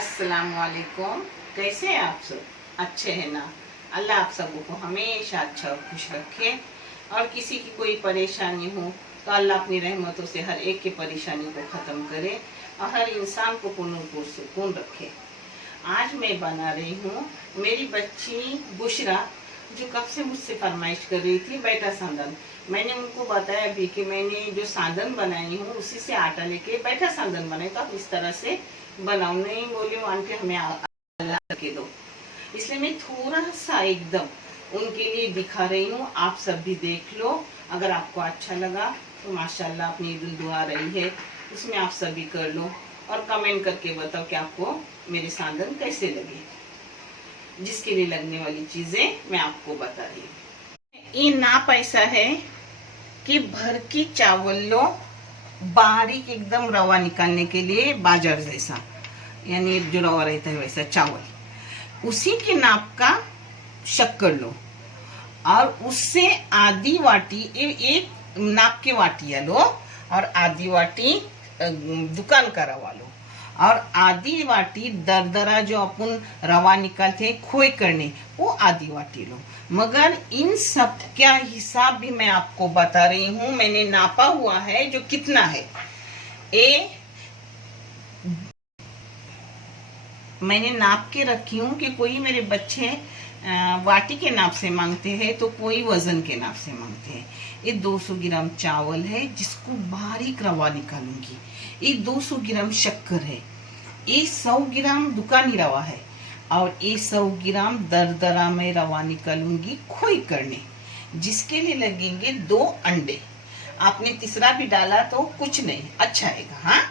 अस्सलाम वालेकुम। कैसे हैं आप सब? अच्छे हैं ना? अल्लाह आप सबको को हमेशा अच्छा और खुश रखे, और किसी की कोई परेशानी हो तो अल्लाह अपनी रहमतों से हर एक की परेशानी को ख़त्म करे और हर इंसान को सुकून रखे। आज मैं बना रही हूँ मेरी बच्ची बुशरा, जो कब से मुझसे फरमाइश कर रही थी बैठा सांदन। मैंने उनको बताया अभी कि मैंने जो सांदन बनाई हूँ उसी से आटा लेके बैठा सांदन बनाए, तो आप इस तरह से बनाओ। नहीं बोले आंटी हमें अल्लाह के दो, इसलिए मैं थोड़ा सा एकदम उनके लिए दिखा रही हूँ। आप सब भी देख लो, अगर आपको अच्छा लगा तो माशाल्लाह अपनी ईद दुआ रही है उसमें आप सब भी कर लो और कमेंट करके बताओ कि आपको मेरे सांदन कैसे लगे। जिसके लिए लगने वाली चीजें मैं आपको बता रही हूँ। ये नाप ऐसा है कि भर की चावल लो, बारीक एकदम रवा निकालने के लिए बाजार जैसा, यानी जो रवा रहता है वैसा चावल, उसी के नाप का शक्कर लो और उससे आधी वाटी, एक नाप के वाटिया लो और आधी वाटी दुकान का रवा लो और आधी वाटी दरदरा जो अपन रवा निकालते हैं खोए करने, वो आधी वाटी लो। मगर इन सब का हिसाब भी मैं आपको बता रही हूँ, मैंने नापा हुआ है जो कितना है। मैंने नाप के रखी हूँ कि कोई मेरे बच्चे वाटी के नाप से मांगते हैं तो कोई वजन के नाप से मांगते हैं। ये 200 ग्राम चावल है जिसको बारीक रवा निकालूंगी। ये 200 ग्राम शक्कर है। ये 100 ग्राम दुकानी रवा है और ये 100 ग्राम दरदरा में रवा निकालूंगी खोई करने, जिसके लिए लगेंगे 2 अंडे। आपने तीसरा भी डाला तो कुछ नहीं, अच्छा आएगा। हाँ,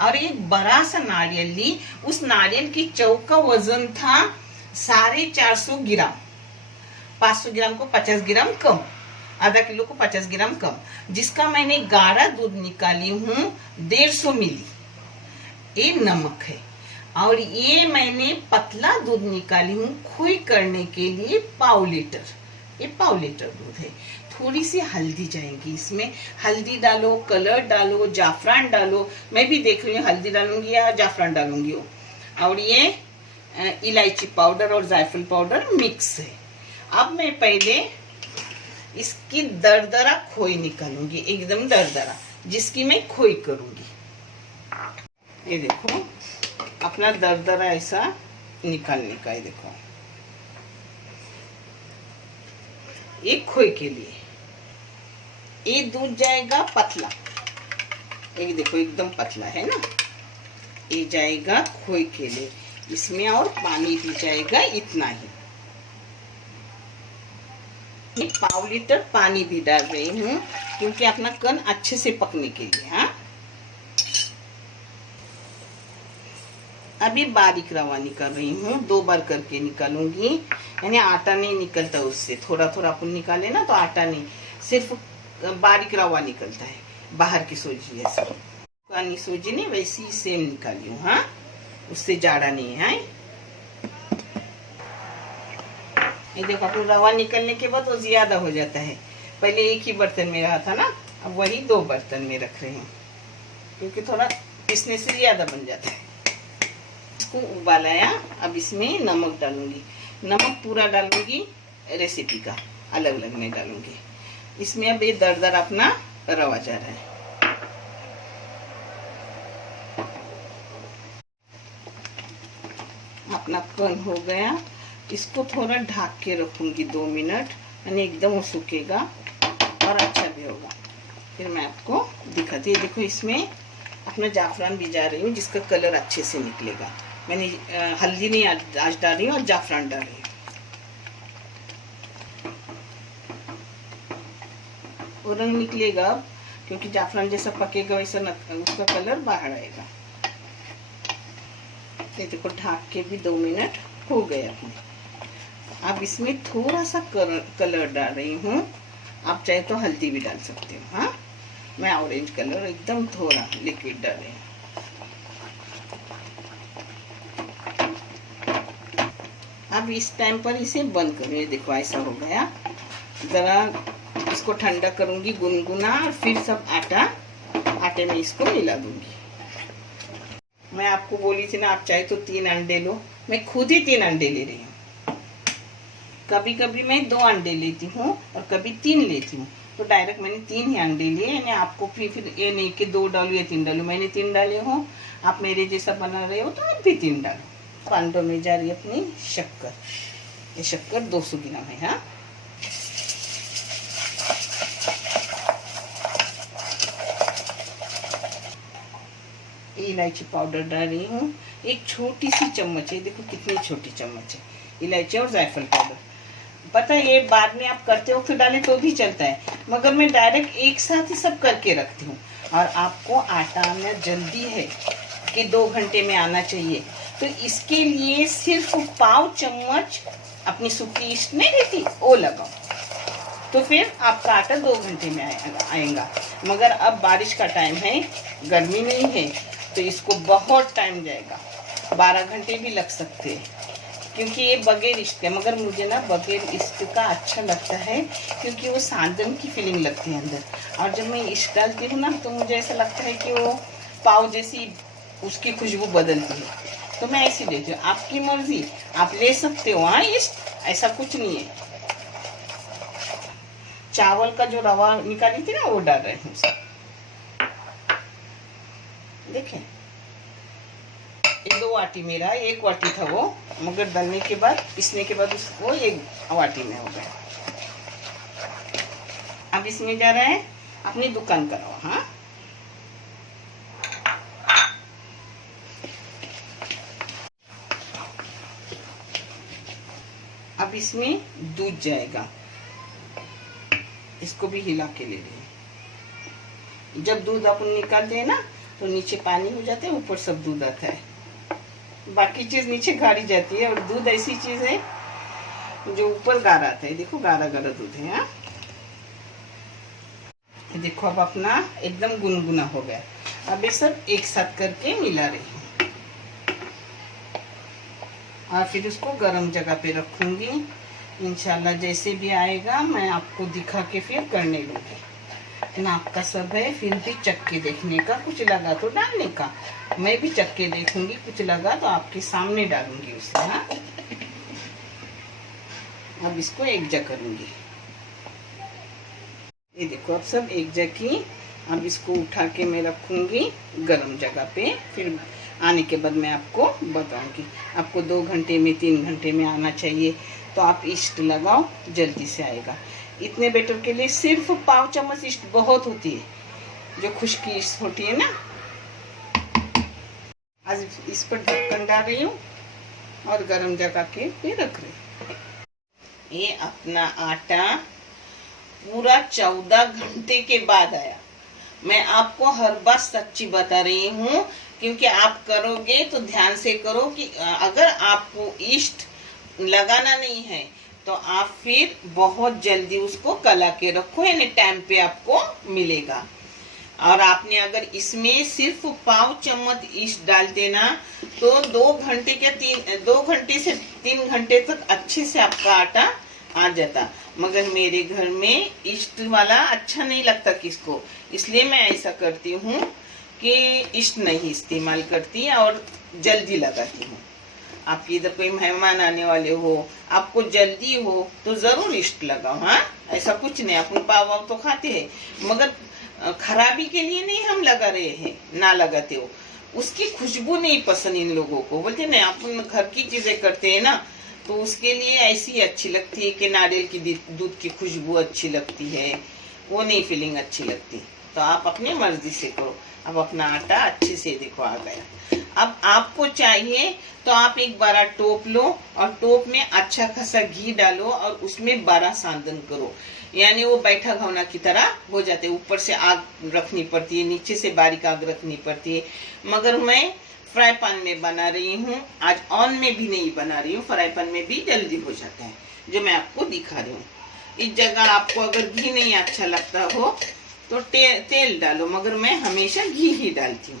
और एक बड़ा सा नारियल ली, उस नारियल की चौक का वजन था 450 ग्राम। 500 ग्राम को 50 ग्राम कम, आधा किलो को 50 ग्राम कम, जिसका मैंने गाढ़ा दूध निकाली हूँ 150 मिली। ये नमक है और ये मैंने पतला दूध निकाली हूँ खोई करने के लिए 1/2 लीटर। ये 1/2 लीटर दूध है। थोड़ी सी हल्दी जाएगी इसमें, हल्दी डालो, कलर डालो, जाफरान डालो। मैं भी देख रही हूँ हल्दी डालूंगी या जाफरान डालूंगी वो। और ये इलायची पाउडर और जायफल पाउडर मिक्स है। अब मैं पहले इसकी दरदरा खोई निकालूंगी, एकदम दरदरा, जिसकी मैं खोई करूंगी। ये देखो अपना दरदरा ऐसा निकालने का है। देखो एक खोई के लिए ये दूध जाएगा पतला, ये देखो एकदम पतला है ना, ये जाएगा खोई के लिए। इसमें और पानी भी जाएगा इतना ही। 1/2 लीटर पानी भी डाल रही हूँ क्योंकि अपना कन अच्छे से पकने के लिए। हाँ, अभी बारीक रवा निकाल रही हूँ, 2 बार करके निकालूंगी, यानी आटा नहीं निकलता उससे। थोड़ा थोड़ा अपन निकाले ना तो आटा नहीं, सिर्फ बारीक रवा निकलता है। बाहर की सूजी जैसा, दुकानी सूजी नहीं वैसी सेम निकाली हूँ। हाँ, उससे जाड़ा नहीं है। ये देखो अपन रवा निकलने के बाद वो ज्यादा हो जाता है। पहले एक ही बर्तन में रहा था ना, अब वही 2 बर्तन में रख रही हूँ क्योंकि थोड़ा पीसने से ज्यादा बन जाता है। इसको उबालाया, अब इसमें नमक डालूंगी। नमक पूरा डालूंगी, रेसिपी का अलग अलग नहीं डालूंगी। इसमें अब ये दरदर अपना रवा जा रहा है। अपना कन हो गया, इसको थोड़ा ढक के रखूंगी 2 मिनट, यानी एकदम वो सूखेगा और अच्छा भी होगा। फिर मैं आपको दिखाती हूँ। देखो इसमें अपना जाफरान भी जा रही हूँ जिसका कलर अच्छे से निकलेगा। मैंने हल्दी नहीं आज डाल रही हूँ और जाफरान डाल रही हूँ। वो रंग निकलेगा अब, क्योंकि जाफरान जैसा पकेगा वैसा उसका कलर बाहर आएगा। देखो ढक के भी 2 मिनट हो गए अपने। अब इसमें थोड़ा सा कलर डाल रही हूँ, आप चाहे तो हल्दी भी डाल सकते हो। हाँ, मैं ऑरेंज कलर एकदम थोड़ा लिक्विड डाल रही हूँ। अब इस टाइम पर इसे बंद करूँ। देखो ऐसा हो गया। जरा इसको ठंडा करूंगी गुनगुना और फिर सब आटे में इसको मिला दूंगी। मैं आपको बोली थी ना, आप चाहे तो 3 अंडे लो, मैं खुद ही 3 अंडे ले रही हूँ। कभी कभी मैं 2 अंडे लेती हूँ और कभी 3 लेती हूँ, तो डायरेक्ट मैंने 3 ही अंडे लिए। यानी आपको फिर ये नहीं कि 2 डालू या 3 डालू, मैंने 3 डाले हो। आप मेरे जैसा बना रहे हो तो आप भी 3 डालो। अंडों में जा रही है अपनी शक्कर, ये शक्कर 200 ग्राम है। हाँ, इलायची पाउडर डाल रही हूँ, एक छोटी सी चम्मच है, देखो कितनी छोटी चम्मच है इलायची और जायफल पाउडर। पता है ये बाद में आप करते हो तो डालें तो भी चलता है, मगर मैं डायरेक्ट एक साथ ही सब करके रखती हूँ। और आपको आटा आना जल्दी है कि 2 घंटे में आना चाहिए, तो इसके लिए सिर्फ पाव चम्मच अपनी सूखी ईस्ट नहीं रहती वो लगाओ, तो फिर आपका आटा 2 घंटे में आएगा। मगर अब बारिश का टाइम है, गर्मी नहीं है, तो इसको बहुत टाइम जाएगा, 12 घंटे भी लग सकते हैं, क्योंकि ये बगैर ईस्ट है। मगर मुझे ना बगैर ईस्ट का अच्छा लगता है, क्योंकि वो सांदन की फीलिंग लगती है अंदर। और जब मैं ईस्ट डालती हूँ ना, तो मुझे ऐसा लगता है कि वो पाव जैसी उसकी खुशबू बदलती है, तो मैं ऐसी देती हूँ। आपकी मर्जी, आप ले सकते हो। हाँ, ईस्ट ऐसा कुछ नहीं है। चावल का जो रवा निकाली थी ना, वो डाल रहे हैं सब। देखें, ये 2 वाटी मेरा, 1 वाटी था वो, मगर डालने के बाद, पीसने के बाद उसको 1 वाटी में हो गया। अब इसमें जा रहा है अपनी दुकान का रवा। हाँ, अब इसमें दूध जाएगा, इसको भी हिला के ले लें। जब दूध अपन निकालते हैं ना, तो नीचे पानी हो जाता है, ऊपर सब दूध आता है, बाकी चीज नीचे गाड़ी जाती है। और दूध ऐसी चीज है जो ऊपर गाढ़ा आता है। देखो गाढ़ा गाढ़ा दूध है। हाँ, देखो अब अपना एकदम गुनगुना हो गया। अब ये सब एक साथ करके मिला रही हूँ, और फिर उसको गर्म जगह पे रखूंगी। इंशाल्लाह जैसे भी आएगा मैं आपको दिखा के फिर करने लूँगी। नाप का सब है, फिर भी चक्के देखने का, कुछ लगा तो डालने का। मैं भी चक्के देखूंगी, कुछ लगा तो आपके सामने डालूंगी उसे। हाँ, अब इसको एक जगह करूंगी। ये देखो अब सब एक जगह की। अब इसको उठा के मैं रखूंगी गर्म जगह पे, फिर आने के बाद मैं आपको बताऊंगी। आपको 2 घंटे में, 3 घंटे में आना चाहिए, तो आप ईस्ट लगाओ, जल्दी से आएगा। इतने बैटर के लिए सिर्फ पाव चम्मच ईस्ट बहुत होती है, जो खुश्की ईस्ट होती है ना। आज इस पर ढक्कन डाल रही हूँ और गरम जगह के पे रख रही हूँ। ये अपना आटा पूरा 14 घंटे के बाद आया। मैं आपको हर बात सच्ची बता रही हूँ, क्योंकि आप करोगे तो ध्यान से करो कि अगर आपको ईस्ट लगाना नहीं है तो आप फिर बहुत जल्दी उसको कला के रखो, यानी टाइम पे आपको मिलेगा। और आपने अगर इसमें सिर्फ पाव चम्मच ईस्ट डाल देना तो 2 घंटे से 3 घंटे तक अच्छे से आपका आटा आ जाता। मगर मेरे घर में ईस्ट वाला अच्छा नहीं लगता किसको, इसलिए मैं ऐसा करती हूँ कि ईस्ट नहीं इस्तेमाल करती और जल्दी लगाती हूँ। आपके इधर कोई मेहमान आने वाले हो, आपको जल्दी हो, तो जरूर ईस्ट लगाओ। हाँ, ऐसा कुछ नहीं, अपन पाव वाव तो खाते हैं, मगर खराबी के लिए नहीं हम लगा रहे हैं, ना लगाते हो। उसकी खुशबू नहीं पसंद इन लोगों को, बोलते नहीं अपन घर की चीजें करते हैं ना, तो उसके लिए ऐसी अच्छी लगती है कि नारियल की दूध की खुशबू अच्छी लगती है, वो नहीं फीलिंग अच्छी लगती। तो आप अपनी मर्जी से करो। अब अपना आटा अच्छे से देखो आ गया। अब आपको चाहिए तो आप एक बड़ा टोप लो और टोप में अच्छा खासा घी डालो और उसमें 12 सांदन करो, यानी वो बैठा घवना की तरह हो जाते। ऊपर से आग रखनी पड़ती है, नीचे से बारीक आग रखनी पड़ती है। मगर मैं फ्राई पैन में बना रही हूँ, आज ऑन में भी नहीं बना रही हूँ, फ्राई पैन में भी जल्दी हो जाता है, जो मैं आपको दिखा रही हूँ। इस जगह आपको अगर घी नहीं अच्छा लगता हो तो तेल डालो, मगर मैं हमेशा घी ही डालती हूँ।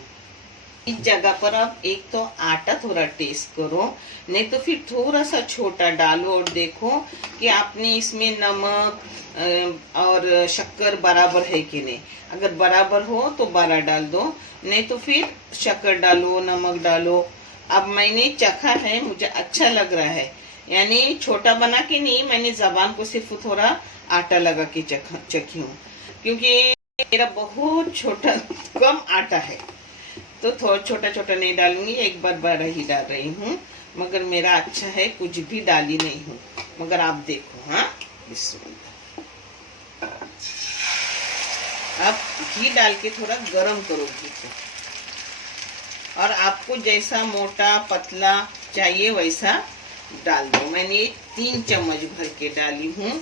इस जगह पर आप एक तो आटा थोड़ा टेस्ट करो, नहीं तो फिर थोड़ा सा छोटा डालो और देखो कि आपने इसमें नमक और शक्कर बराबर है कि नहीं। अगर बराबर हो तो 12 डाल दो, नहीं तो फिर शक्कर डालो, नमक डालो। अब मैंने चखा है, मुझे अच्छा लग रहा है, यानी छोटा बना के नहीं, मैंने जबान को सिर्फ थोड़ा आटा लगा के चखी हूँ, क्योंकि मेरा बहुत छोटा कम आटा है, तो थोड़ा छोटा छोटा नहीं डालूंगी, एक बार बड़ा ही डाल रही हूँ। मगर मेरा अच्छा है, कुछ भी डाली नहीं हूँ, मगर आप देखो। हाँ, बिस्मिल्लाह। आप घी डाल के थोड़ा गरम करो घी को, और आपको जैसा मोटा पतला चाहिए वैसा डाल दो। मैंने 3 चम्मच भर के डाली हूँ।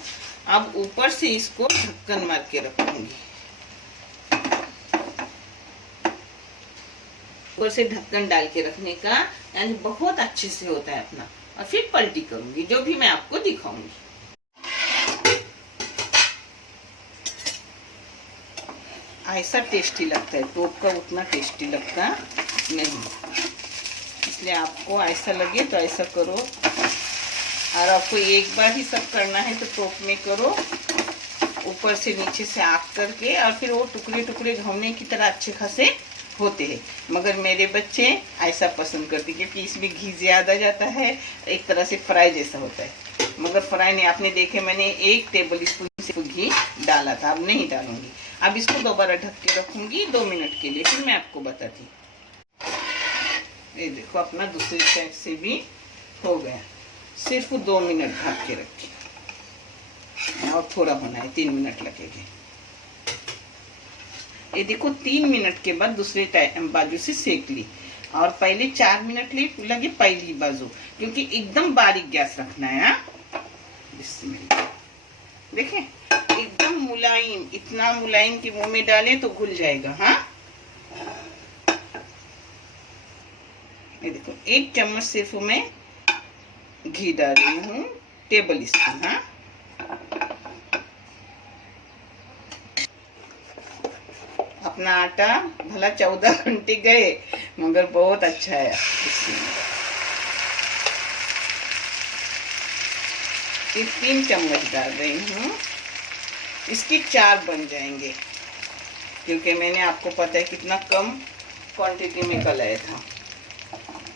अब ऊपर से इसको ढक्कन मार के रखूंगी, ऊपर से ढक्कन डाल के रखने का, यानी बहुत अच्छे से होता है अपना। और फिर पलटी करूंगी, जो भी मैं आपको दिखाऊंगी। ऐसा टेस्टी लगता है, टोप का उतना टेस्टी लगता नहीं, इसलिए आपको ऐसा लगे तो ऐसा करो। और आपको एक बार ही सब करना है तो टोप में करो, ऊपर से नीचे से आग करके, और फिर वो टुकड़े टुकड़े घोंने की तरह अच्छे खासे होते हैं। मगर मेरे बच्चे ऐसा पसंद करते, क्योंकि इसमें घी ज्यादा जाता है, एक तरह से फ्राई जैसा होता है। मगर फ्राई नहीं, आपने देखे मैंने 1 टेबल स्पून से घी डाला था, अब नहीं डालूंगी। अब इसको दोबारा ढक के रखूंगी 2 मिनट के लिए, फिर मैं आपको बताती। ये देखो अपना दूसरी साइड से भी हो गया, सिर्फ 2 मिनट ढक के रखी, और थोड़ा होना है, 3 मिनट लगेंगे। ये देखो 3 मिनट के बाद दूसरे बाजू से सेक ली, और पहले 4 मिनट लगे पहली बाजू, क्योंकि एकदम बारीक गैस रखना है। देखें एकदम मुलायम, इतना मुलायम कि मुंह में डाले तो घुल जाएगा। हाँ, ये देखो 1 चम्मच सिर्फ मैं घी डाल रही हूँ, टेबल स्पून। हाँ, अपना आटा भला 14 घंटे गए, मगर बहुत अच्छा है। ये 3 चम्मच डाल रही हूँ, इसकी 4 बन जाएंगे, क्योंकि मैंने आपको पता है कितना कम क्वांटिटी में कलाया था,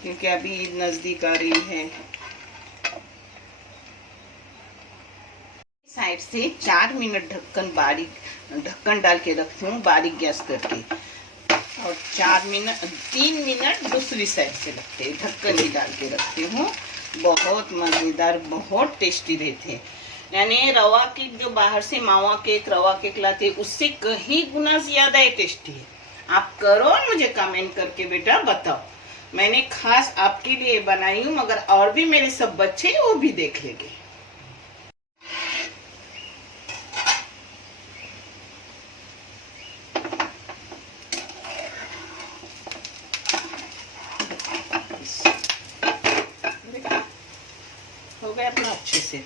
क्योंकि अभी ईद नजदीक आ रही है। साइड से 4 मिनट ढक्कन डाल के रखती हूँ, बारीक गैस करके, और 3 मिनट दूसरी साइड से रखते हैं, ढक्कन ही डाल के रखती हूँ। बहुत मजेदार, बहुत टेस्टी रहते हैं, यानी रवा केक जो बाहर से मावा केक, रवा केक लाते उससे कहीं गुना ज्यादा टेस्टी है। आप करो और मुझे कमेंट करके बेटा बताओ। मैंने खास आपके लिए बनाई हूँ, मगर और भी मेरे सब बच्चे वो भी देख लेंगे। हो गया अपना अच्छे से।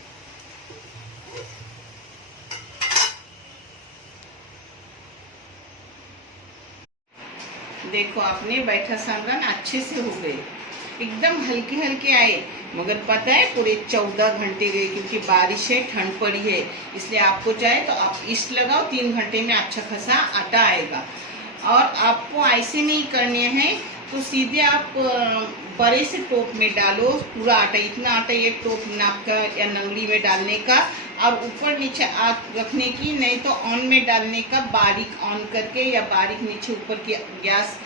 देखो आपने बैठा सामरान अच्छे से हो गए, एकदम हल्के हल्के आए, मगर पता है पूरे 14 घंटे गए, क्योंकि बारिश है, ठंड पड़ी है, इसलिए आपको चाहे तो आप ईस्ट लगाओ, 3 घंटे में अच्छा खासा आटा आएगा। और आपको ऐसे नहीं करने हैं तो सीधे आप बड़े से टोप में डालो पूरा आटा, इतना आटा एक टोप नाप का या नंगली में डालने का, और ऊपर नीचे आग रखने की, नहीं तो ऑन में डालने का, बारीक ऑन करके या बारीक नीचे ऊपर की गैस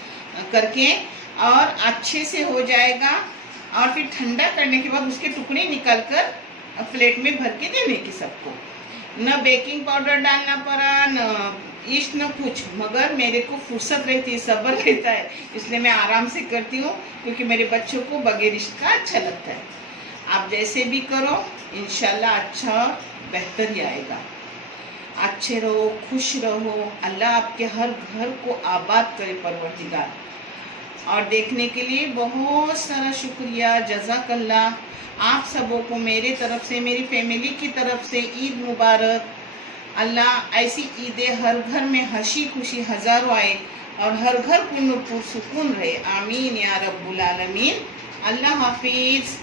करके, और अच्छे से हो जाएगा। और फिर ठंडा करने के बाद उसके टुकड़े निकाल कर प्लेट में भर के देने की सबको। न बेकिंग पाउडर डालना पड़ा, न ईस्ट, न कुछ, मगर मेरे को फुर्सत रहती है, सब्र रहता है, इसलिए मैं आराम से करती हूँ, क्योंकि मेरे बच्चों को बगैर ईस्ट का अच्छा लगता है। आप जैसे भी करो इंशाल्लाह अच्छा बेहतर ही आएगा। अच्छे रहो, खुश रहो, अल्लाह आपके हर घर को आबाद करे परवरदिगार। और देखने के लिए बहुत सारा शुक्रिया, जज़ाकल्लाह। आप सबों को मेरे तरफ से, मेरी फैमिली की तरफ से ईद मुबारक। अल्लाह ऐसी ईदें हर घर में हंसी खुशी हज़ारों आए, और हर घर पुरसुकून रहे। आमीन या रब्बुल आलमीन। अल्लाह हाफिज़।